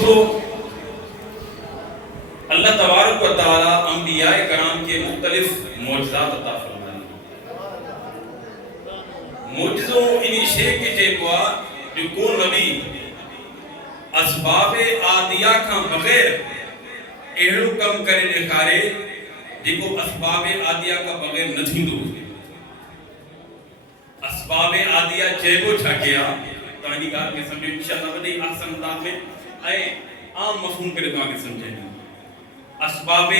تو اللہ تبارک و تعالی انبیاء کرام کے مختلف معجزات عطا فرمائے. معجزو انہی شے کے چیکوا جو کو نبی اسباب عادیہ کا بغیر اہڑو کم کرے دکھارے جیکو اسباب عادیہ کا بغیر نہ تھیندو. اسباب عادیہ چیبو چھا کیا تانی گار کے سمجھو انشاءاللہ وڈی احسن انداز میں اے عام مفہوم کرے تو آگے سمجھیں. اسباب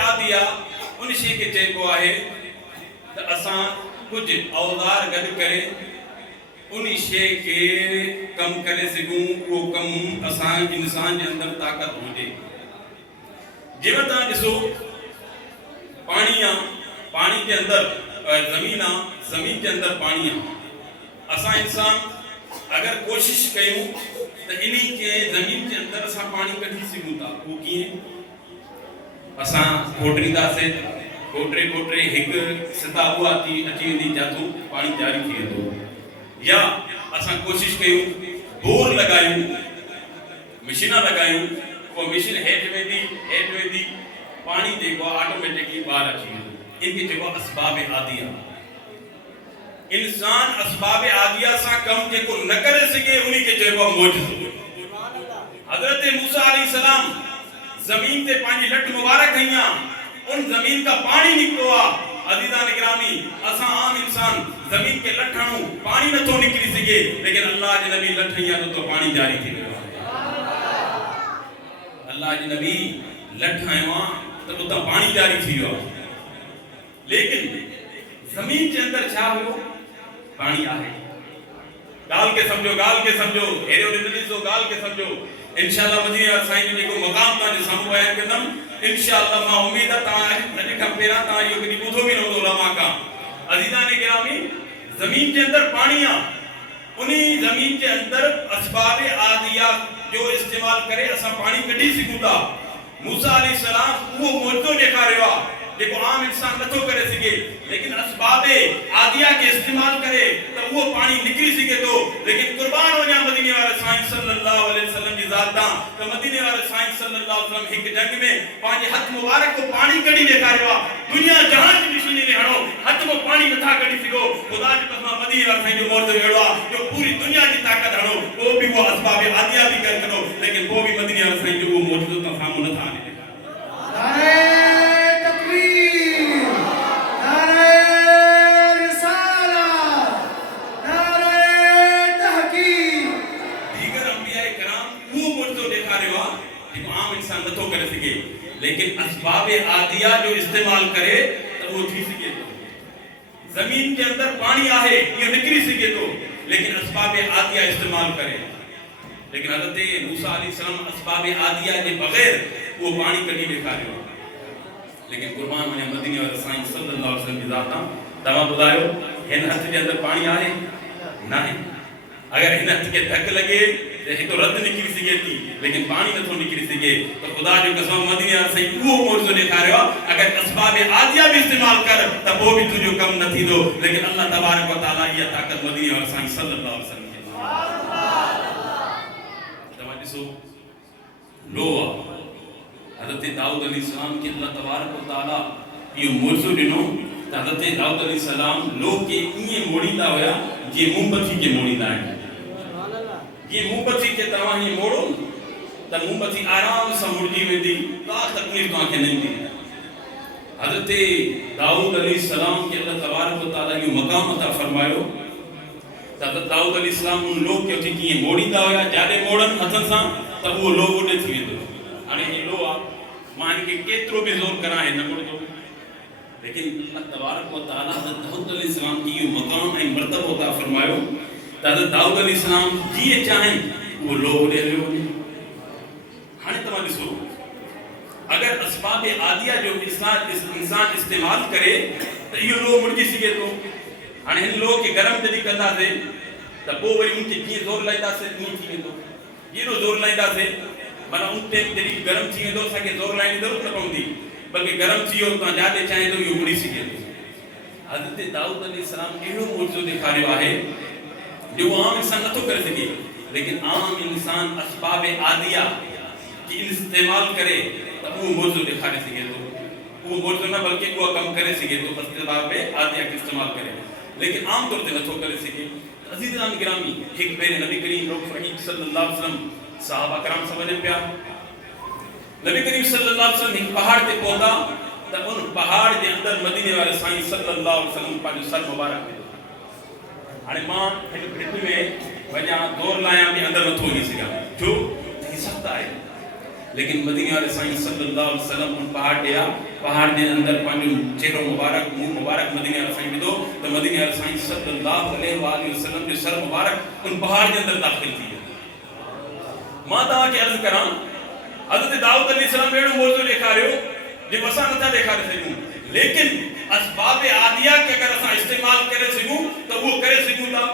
عادیہ ان شے کے چیبو آئے تو اساں کچھ اوزار گھر کرے انہی شے کے کم کرے سگوں وہ کم اساں انسان کے اندر طاقت ہوجے. جیوہ تاں جسو پانی کے اندر زمین کے اندر پانیاں اساں انسان اگر کوشش کیوں تو انہی کے زمین کے اندر اساں پانی کٹھی سگوں تا وہ کیے اساں کوٹری دا سے کوٹرے ہک ستا ہوا اچھی دی جاتوں پانی جاری تھی دو یا اساں کوشش کیوں بور لگائیں مشینہ لگائیں وہ مشین ہیٹ میں دی پانی دیکھو آٹومیٹکلی باہر اچھی دو. ان کی جگہ اسباب عادیہ انسان اسباب عادیہ سا کم کے کو نہ کرے سکے انہی کے جگہ موجود. حضرت موسیٰ علیہ السلام زمین تے پانی لٹ مبارک ہیاں ان زمین کا پانی نکلوا. عزیزان اکرامی اساں عام انسان زمین کے لٹھانوں پانی نہ تو نکلی سکے لیکن اللہ کے نبی لٹھیاں تو پانی جاری تھی. اللہ کے نبی لٹھائیں تو تا پانی جاری تھی. لیکن زمین کے اندر چھا ہو پانی آئے گال کے سمجھو ہیرے اور ادریس ہو گال کے سمجھو. انشاءاللہ مدینہ سائن نے کو مقام تا جو سامو بیان کرنم انشاءاللہ ما امید تا نہ کا پیرا تا یہ کدی بدھو بھی نہ علماء کا. عزیزان کرام زمین کے اندر پانیاں انہی زمین کے اندر اسباب عادیہ جو استعمال کرے اسا پانی کٹی سکوں تا. موسیٰ علیہ السلام وہ معجزہ دکھا رہا دیکھو عام انسان نہ تو کرے سکے لیکن اسباب عادیہ کے استعمال کرے تو وہ پانی نکلی سکے تو. لیکن قربان ہو جا مدینے والے سائن صلی اللہ علیہ وسلم کی ذات دا تو مدینے والے سائن صلی اللہ علیہ وسلم ایک جنگ میں پانچ ہاتھ مبارک کو پانی کڑی دکھا رہا دنیا جہاں کی مشینی نے ہڑو ہاتھ کو پانی نہ تھا کڑی سکو. خدا کی قسم مدینے والے سائن جو مورد ویڑوا جو پوری دنیا کی طاقت ہڑو وہ بھی وہ اسباب عادیہ بھی کر کرو لیکن وہ بھی مدینے والے سائن جو وہ موجود تا سامو نہ تھا. لیکن اسباب عادیہ جو استعمال کرے تو وہ تھی سکے تو. زمین کے اندر پانی آئے یہ نکلی سکے تو لیکن اسباب عادیہ استعمال کرے. لیکن حضرت موسیٰ علیہ السلام اسباب عادیہ کے بغیر وہ پانی کٹی دکھا رہے ہو. لیکن قربان ہونے مدینے والے سائن صلی اللہ علیہ وسلم کی ذاتاں تمام بتائیو ہن ہتھ کے اندر پانی آئے نہ ہے. اگر ہن ہتھ کے دھک لگے تو رد نکلی سکے تھی لیکن پانی نہ تو نکلی سکے تو خدا جو قسم مدینے والے سائن وہ معجزہ دکھا رہے ہو. اگر اسباب عادیہ بھی استعمال کر تب وہ بھی تجھے کم نہ تھی دو. لیکن اللہ تبارک و تعالی یہ طاقت مدینے والے سائن صلی اللہ علیہ وسلم کی توجہ سو لو. حضرت داؤد علیہ السلام کی اللہ تبارک و تعالی یہ معجزہ دنو حضرت داؤد علیہ السلام لوگ کے یہ موڑیندہ ہویا یہ موم بتی کے موڑیندہ ہے. یہ موم بتی کے طرح ہی موڑو تا موم بتی آرام سا مرجی میں دی تا تکلیف تو آنکھیں نہیں دی. حضرت داؤد علیہ السلام کی اللہ تبارک و تعالی یہ مقام عطا فرمائیو. حضرت داؤد علیہ السلام ان لوگ کے ہوتی کہ یہ موڑیندہ ہویا جادے موڑن حسن سا تب وہ لوگ اڑے تھی دو. آنے یہ لوگ مان کے کترو بھی زور کرا ہے نمڑ دو. لیکن اللہ تبارک و تعالی حضرت داؤد علیہ السلام کی یہ مقام ہے مرتبہ عطا فرمائیو. حضرت داؤد علیہ السلام جیے چاہیں وہ لوگ دے رہے ہوگے. ہانے تمہاری سو اگر اسباب عادیہ جو انسان استعمال کرے تو یہ لوگ مڑ کی سکے تو ہانے ان لوگ کے گرم جدی کرنا سے تب وہ وہی ان کے کیے زور لائدہ سے نہیں تھی تو یہ لوگ زور لائدہ سے بنا ان ٹیم جدی گرم تھی دو سکے زور لائنی ضرورت نہ پہنچ دی بلکہ گرم تھی اور تو جاتے چاہیں تو یہ مڑی سکے تو. حضرت داؤد علیہ السلام ایڑو معجزہ دکھا رہا ہے جو عام انسان نہ تو کر سکے. لیکن عام انسان اسباب عادیہ کی استعمال کرے تو وہ موضوع دکھانے سکے تو وہ موضوع نہ بلکہ وہ کم کرے سکے تو اسباب عادیہ کا استعمال کرے لیکن عام طور سے نہ کرے سکے. عزیزان گرامی ایک بیر نبی کریم صلی اللہ علیہ وسلم صحابہ کرام سمجھے پیا نبی کریم صلی اللہ علیہ وسلم ایک پہاڑ تے پہنچا تو ان پہاڑ کے اندر مدینے والے سائیں صلی اللہ علیہ وسلم پانچ سر مبارک دے ہانے ماں ایک بھٹی میں وجہ دور لایا بھی اندر نتھو نہیں سکا جو یہ سکتا ہے لیکن مدینے والے سائیں صلی اللہ علیہ وسلم ان پہاڑ کے اندر پانچ چہروں مبارک منہ مبارک مدینے والے سائیں دو تو مدینے والے سائیں صلی اللہ علیہ وسلم جو سر مبارک ان پہاڑ کے اندر داخل تھی. ماں تاں کے عرض کرام حضرت داؤد علیہ السلام ایڑو موضوع لکھا رہے ہو جو اساں نتھا لکھا رہے سکوں لیکن اسباب عادیہ کے اگر اساں استعمال کرے سکوں تو وہ کرے سکوں تا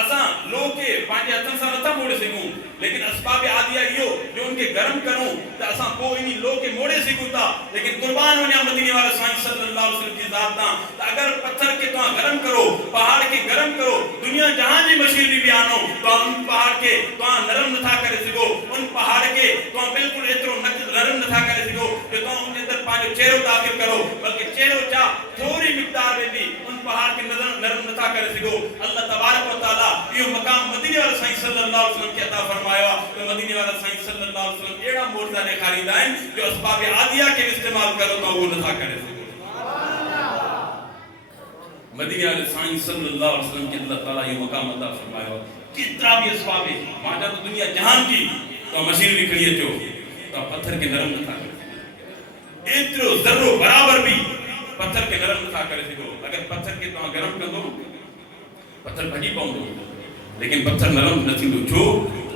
اساں لوگ کے پانچ ہتھن سان نتھا موڑے سکوں لیکن اسباب عادیہ یہ جو ان کے گرم کروں تو اساں کوئی نہیں لوگ کے موڑے سکوں تا لیکن قربان ہونے مدینے والے سائیں صلی اللہ علیہ وسلم کی ذات تا اگر پتھر کے تو گرم کرو پہاڑ کے گرم کرو دنیا جہاں جی مشیر بھی بیانو تو ان پہاڑ کے تو نرم نتھا کرے سکو ان پہاڑ کے تو بالکل اترو نرم نتھا کرے سکو کہ تو ان کے اندر پانچ چہروں داخل کرو بلکہ چہروں چاہ تھوڑی مقدار میں بھی ان پہاڑ کے نرم نتھا کرے سکو. اللہ تبارک و تعالی یہ مقام مدینے والے سائیں صلی اللہ علیہ وسلم کی عطا فرمایا کہ مدینے والے سائیں صلی اللہ علیہ وسلم ایڑا معجزہ دکھاری دائیں جو اسباب عادیہ کے استعمال کرو تو وہ نتھا کرے سکو. مدینے والے سائیں صلی اللہ علیہ وسلم کی اللہ تعالی یہ مقام عطا فرمایا کتنا بھی اسباب ہے ماجا تو دنیا جہان کی تو مشیر بھی کھڑی ہے تو پتھر کے نرم نتھا کرے اترو ذرو برابر بھی پتھر کے نرم نتھا کرے سکو. اگر پتھر کے تو گرم کر دو پتھر بھجی پاؤں دو لیکن پتھر نرم نہ تھی جو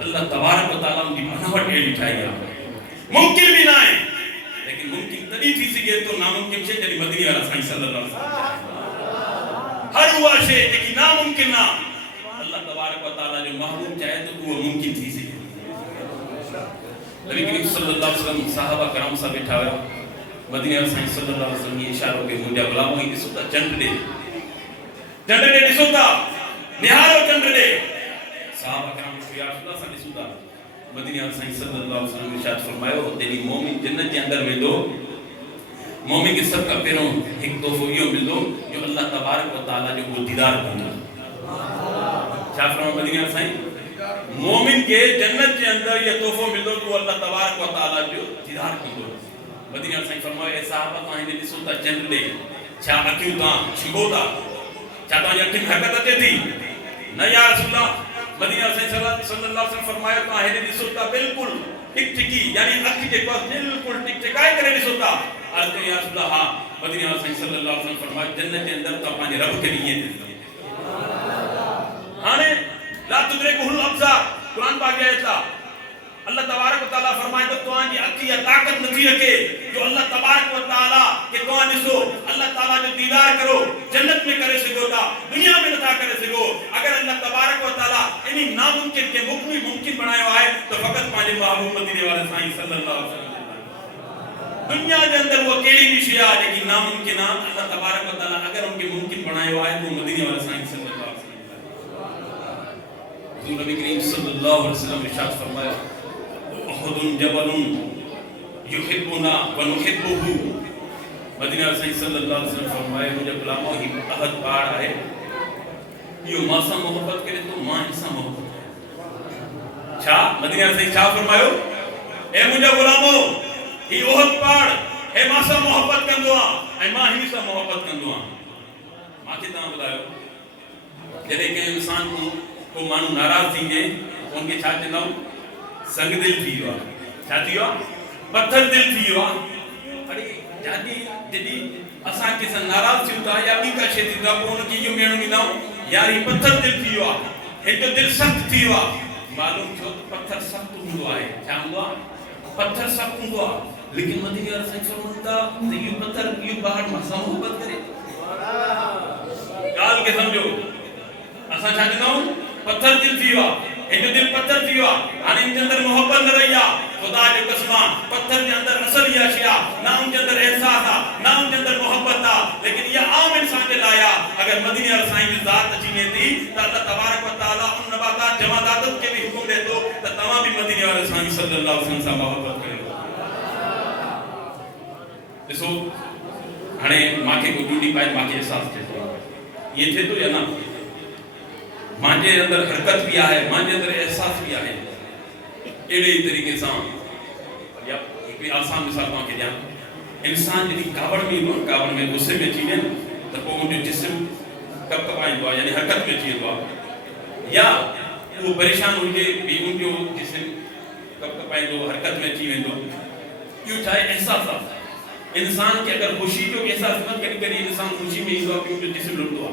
اللہ تبارک و تعالیٰ ان کی بناوٹ ایڑی ٹھائی ہے ممکن بھی نہ ہے لیکن ممکن تبھی تھی سکے تو ناممکن سے جڑی مدینے والا سائیں صلی اللہ علیہ وسلم ہر ہوا شے لیکن ناممکن نہ اللہ تبارک و تعالیٰ جو محبوب چاہے تو وہ ممکن تھی سکے. نبی کریم صلی اللہ علیہ وسلم صحابہ کرام سا بیٹھا ہوا مدینے والے سائیں صلی اللہ علیہ وسلم یہ اشاروں کے منجا بلاؤں ہی دسو تا چند دے دسو تا نہارو چند دے صحابہ کرام یا رسول اللہ صلی اللہ علیہ وسلم مدینے والے سائیں صلی اللہ علیہ وسلم ارشاد فرمایا تیری مومن جنت کے اندر میں دو مومن کے سب کا پیروں ایک تحفہ یہ مل دو جو اللہ تبارک و تعالیٰ جو وہ دیدار کرنا کیا فرمایا مدینے والے سائیں مومن کے جنت کے اندر یہ تحفہ مل دو تو اللہ تبارک و تعالیٰ جو دیدار کر دو. مدینے والے سائیں فرمایا اے صحابہ تو آئینے دسو تا چند دے چھا اکیوں تا چھگو تا چھا تا یقین حرکت اتے تھی نہ یا رسول اللہ. مدینے والے سائیں صلی اللہ علیہ وسلم فرمایا تو آئینے دسو تا بالکل ٹک ٹکی یعنی اکھی کے پاس بالکل ٹک ٹکائی کرے دسو تا عرض کہ یا رسول اللہ ہاں. مدینے والے سائیں صلی اللہ علیہ وسلم فرمایا جنت کے اندر تو اپنے رب کے لیے دے ہانے لا تدرکہ الابصار قرآن پاک گیا تھا اللہ تبارک و تعالیٰ فرمائے تو آنجی اکی یا طاقت نتی رکھے جو اللہ تبارک و تعالیٰ کہ تو آنجسو اللہ تعالیٰ جو دیدار کرو جنت میں کرے سکو تا دنیا میں نتا کرے سکو. اگر اللہ تبارک و تعالیٰ انہی ناممکن کے ممکن بنائے ہوئے تو فقط پانچے محبوب مدینے والے سائیں صلی اللہ علیہ وسلم دنیا کے اندر وہ کیلی بھی شیعہ لیکن ناممکنہ اللہ تبارک و تعالیٰ اگر ان کے ممکن بنائے ہوئے تو مدینے والے سائیں صلی اللہ علیہ وسلم. نبی کریم صلی اللہ علیہ وسلم ارشاد فرمایا احد جبل یحبنا ونحبه. مدینہ والے صلی اللہ علیہ وسلم فرمائے مجھے غلاموں ہی احد پہاڑ ہے یہ ماں سے محبت کرے تو ماں سے محبت کرے. چھا مدینہ والے چھا فرمائے اے مجھے غلاموں ہی احد پہاڑ اے ماں سے محبت کندو اے ماں ہی سے محبت کندو. ماں کی طرح بتاؤ جب ایک انسان کو مانو ناراض تھی گئے ان کے چھا چلاؤ سنگ دل تھی ہوا چھا تھی ہوا پتھر دل تھی ہوا ارے جاتی جدی اساں کے سن ناراض تھی ہوتا یا بھی کا شیطی دا کو ان کی یوں میروں نہیں ناؤ یاری پتھر دل تھی ہوا ایک تو دل سخت تھی ہوا معلوم چھو تو پتھر سخت ہوا ہے چھا ہوا پتھر سخت ہوا لیکن مدینہ والے سائیں فرماتا یہ پتھر یہ باہر مسا محبت کرے گال کے سمجھو اساں چھا جناؤں پتھر دل تھی ہوا ایک دل پتھر تھی ہوا آنے ان کے اندر محبت نہ رہیا خدا جو قسمان پتھر کے اندر اثر یا اشیاء نہ ان کے اندر احساس تھا نہ ان کے اندر محبت تھا لیکن یہ عام انسان کے لایا اگر مدینہ رسائیں کی ذات اچھی میں تھی تو اللہ تبارک و تعالیٰ ان نباتات جمادات کے بھی حکم دے تو تمام بھی مدینہ رسائیں صلی اللہ علیہ وسلم سے محبت کرے دیسو ہنے ماں کے کو ڈوٹی پائے ماں کے احساس کے یہ تھے تو یا نا ماں کے اندر حرکت بھی آئے ماں کے اندر احساس بھی آئے ایڈے طریقے سے یا ایک آسان مثال ماں کے دیا انسان جنہی کابڑ میں غصے میں چیزیں تو وہ ان جو جسم کب کب آئیں دعا یعنی حرکت میں چیئے دعا یا وہ پریشان ہوئے بھی ان جو جسم کب کب آئیں دعا حرکت میں چیئے دعا کیوں چاہے احساس آتا انسان کے اگر خوشی جو احساس مت کری کری انسان خوشی میں ہی دعا بھی ان جو جسم لڑ دعا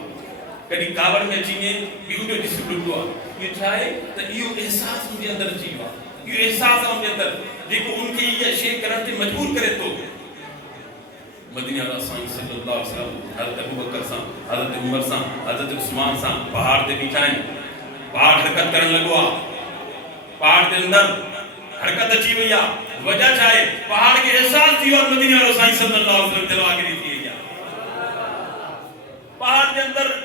کبھی کابڑ میں چیئے بھی ان جو جسم لڑ دعا یہ چاہے تو یہ احساس ان کے اندر چیئے یہ احساس ان کے اندر دیکھو ان کے یہ شیئر کرتے مجبور کرے تو مدینہ رسائیں صلی اللہ علیہ وسلم حضرت ابو بکر سان حضرت عمر سان حضرت عثمان سان پہاڑ دے بچھائیں پہاڑ حرکت کرن لگوا پہاڑ دے اندر حرکت اچھی ہویا وجہ چاہے پہاڑ کے احساس تھی اور مدینہ رسائیں صلی اللہ علیہ وسلم دلوا کے دیتی ہے پہاڑ کے اندر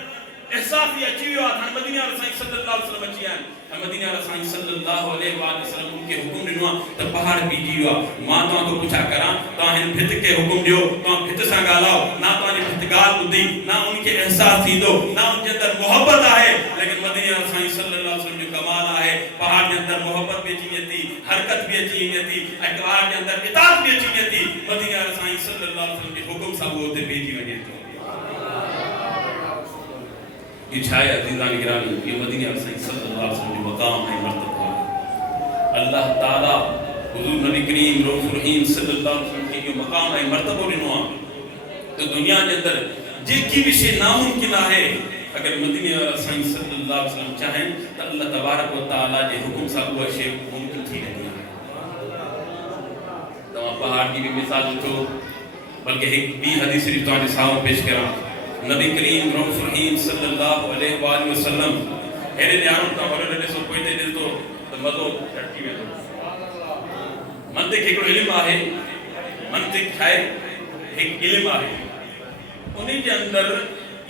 احساس ہی اچھی ہوا تھا مدینہ رسائیں صلی اللہ علیہ وسلم اچھی ہیں مدینہ رسائیں صلی اللہ علیہ وسلم ان کے حکم دنوا تو پہاڑ بیجی ہوا ماں تو کو پوچھا کرا تو ہن بھت کے حکم دیو تو بھت سا گالاو نہ تو نے بھت گال بدی نہ ان کے احساس تھی دو نہ ان کے اندر محبت آئے لیکن مدینہ رسائیں صلی اللہ علیہ وسلم جو کمال آئے پہاڑ کے اندر محبت بھی اچھی تھی حرکت بھی اچھی تھی پہاڑ کے اندر اطاعت بھی اچھی تھی مدینہ رسائیں صلی اللہ علیہ وسلم کے حکم سب ہوتے بیجی وجہ تو یہ چھائے عزیزان گرامی یہ مدینہ رسائیں صلی اللہ علیہ وسلم جو مقام ہے مرتبہ اللہ تعالیٰ حضور نبی کریم رؤوف رحیم صلی اللہ علیہ وسلم کے جو مقام ہے مرتبہ رنوا تو دنیا کے اندر جے کی بھی شے ناممکن ہے اگر مدینہ رسائیں صلی اللہ علیہ وسلم چاہیں تو اللہ تبارک و تعالیٰ کے حکم سے وہ شے ممکن تھی رہی ہے تو پہاڑ کی بھی مثال تو بلکہ ایک بھی حدیث شریف تو سامنے پیش کرا نبی کریم رؤوف رحیم صلی اللہ علیہ وآلہ وسلم ایرے دیاروں کا بڑے لڑے سو کوئی دل تو مدو چٹکی میں تو منطق ایک علم آئے منطق ہے ایک علم آئے انہیں کے اندر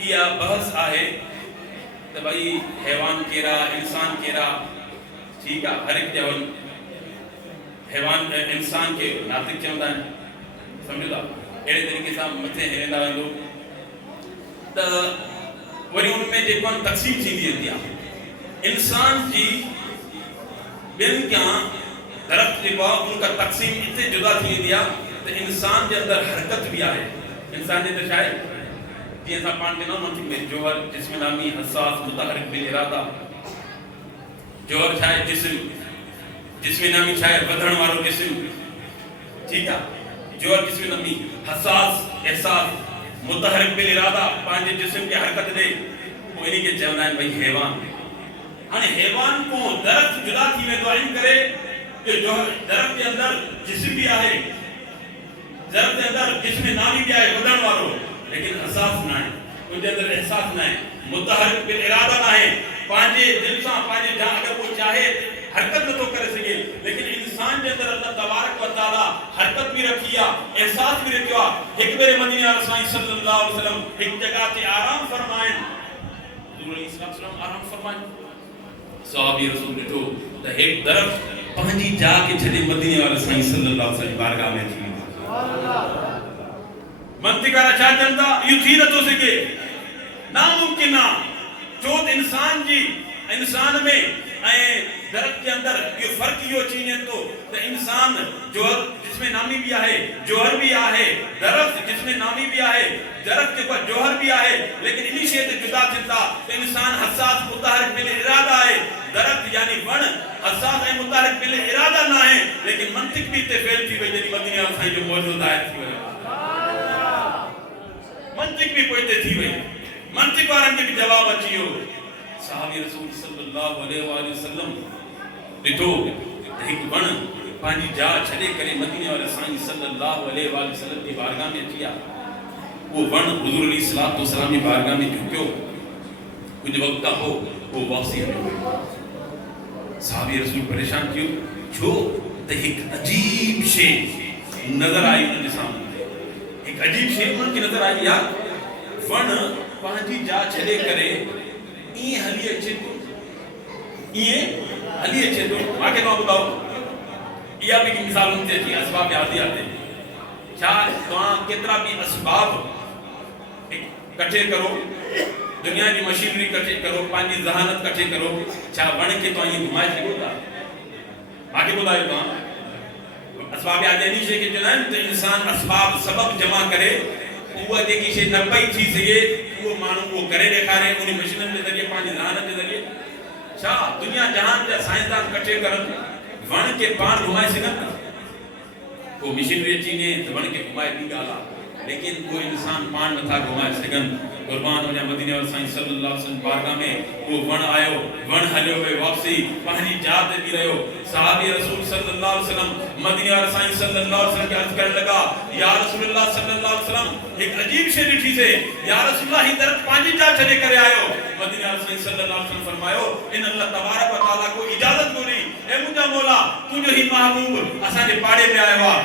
یہ بحث آئے تو بھائی حیوان کیرا انسان کیرا ٹھیک ہے ہر ایک جوان حیوان انسان کے ناطق چاہتا ہے سمجھو دا ایرے طریقے سے مچھے ہیں دارندو تو وری ان میں دیکھوان تقسیم چیز دیا دیا انسان جی بین کیا درخت جبا ان کا تقسیم اتنے جدا تھی دیا تو انسان کے اندر حرکت بھی آئے انسان جی تو شاید جی ایسا پان کے نام منطق میں جوہر جسم نامی حساس متحرک بالارادہ جوہر چھائے جسم نامی چھائے بدھن والو جسم ٹھیک ہے جوہر جسم نامی حساس احساس متحرک بالارادہ پانچے جسم کے حرکت دے وہ انہی کے چاہنا ہے بھئی حیوان حیوان کو درخت جدا تھی میں دعائیں کرے کہ جو درخت کے اندر جسم بھی آئے درخت کے اندر جسم نامی بھی آئے بدن والو لیکن احساس نہ ہے ان کے اندر احساس نہ ہے متحرک بالارادہ نہ ہے پانچے دل سے پانچے جہاں اگر وہ چاہے حرکت میں تو کر سکے لیکن انسان کے اندر اللہ تبارک و تعالی حرکت بھی رکھیا احساس بھی رکھیا ایک میرے مدینہ رسائیں صلی اللہ علیہ وسلم ایک جگہ سے آرام فرمائیں حضور علیہ السلام آرام فرمائیں صحابی رسول نے تو ایک درخت پانچی جا کے چھلے مدینہ رسائیں صلی اللہ علیہ وسلم بارگاہ میں تھی منطقہ رچا جندا یہ تھی نہ تو سکے ناممکن نہ چوت انسان جی انسان میں درخت کے اندر یہ فرق یہ چیزیں تو انسان جوہر جس میں نامی بھی آئے جوہر بھی آئے درخت جس میں نامی بھی آئے درخت کے پر جوہر بھی آئے لیکن انہی شیط جدا چلتا انسان حساس متحرک بالارادہ آئے درخت یعنی ون حساس ہے متحرک بالارادہ نہ ہے لیکن منطق بھی تے فیل تھی وجہ مدینہ رسائیں جو موجود آئے تھی وجہ منطق بھی پوئتے تھی وجہ منطق وارن کے بھی جواب اچھی ہو صحابی رسول صلی اللہ علیہ وآلہ وسلم ڈٹھو ایک بن پانی جا چھڑے کرے مدینہ رسائیں صلی اللہ علیہ وآلہ وسلم کی بارگاہ میں کیا وہ بن حضور علیہ السلام کی بارگاہ میں کیوں کچھ وقت ہو وہ واپسی ہمیں ہوئے صحابی رسول پریشان کیوں چھو تو ایک عجیب شے نظر آئی ان کے سامنے ایک عجیب شے ان کی نظر آئی یار ون پانچی جا چھلے کرے این حلی اچھے تو حلی اچھے تو آگے میں بتاؤ یہ بھی کی مثال ہوتے ہیں اسباب یادی آتے ہیں چاہ توہاں کترا بھی اسباب کٹھے کرو دنیا کی مشینری کٹھے کرو پانچی ذہانت کٹھے کرو چاہ بڑھ کے تو یہ گھمائے سے ہوتا آگے بتائے تو اسباب یادی نہیں ہے کہ جنہاں تو انسان اسباب سبب جمع کرے وہ دیکھی سے نبائی چیز ہے وہ مانو وہ کرے دیکھا رہے انہیں مشینن کے ذریعے پانچی ذہانت کے ذریعے چاہ دنیا جہان جا سائنسدان کٹھے کرن ون کے پان گھمائے سے نہ وہ مشینری چینے ون کے گھمائے دی گالا لیکن کوئی انسان پان نہ تھا گھمائے سکن قربان ہونے مدینہ اور سائن صلی اللہ علیہ وسلم بارگاہ میں وہ ون آئیو ون حلیو بے واپسی پہنی جاتے بھی رہے ہو صحابی رسول صلی اللہ علیہ وسلم مدینہ اور سائن صلی اللہ علیہ وسلم کے عرض کرنے لگا یا رسول اللہ صلی اللہ علیہ وسلم ایک عجیب سے ریٹھی سے یا رسول اللہ ہی درد پانچی جا چلے کرے آئیو مدینہ اور سائن صلی اللہ علیہ وسلم فرمائیو ان اللہ تبارک و تعالیٰ کو اجازت گوری اے مجھا مولا تو جو ہی محبوب اساں کے پاڑے میں آئے ہوا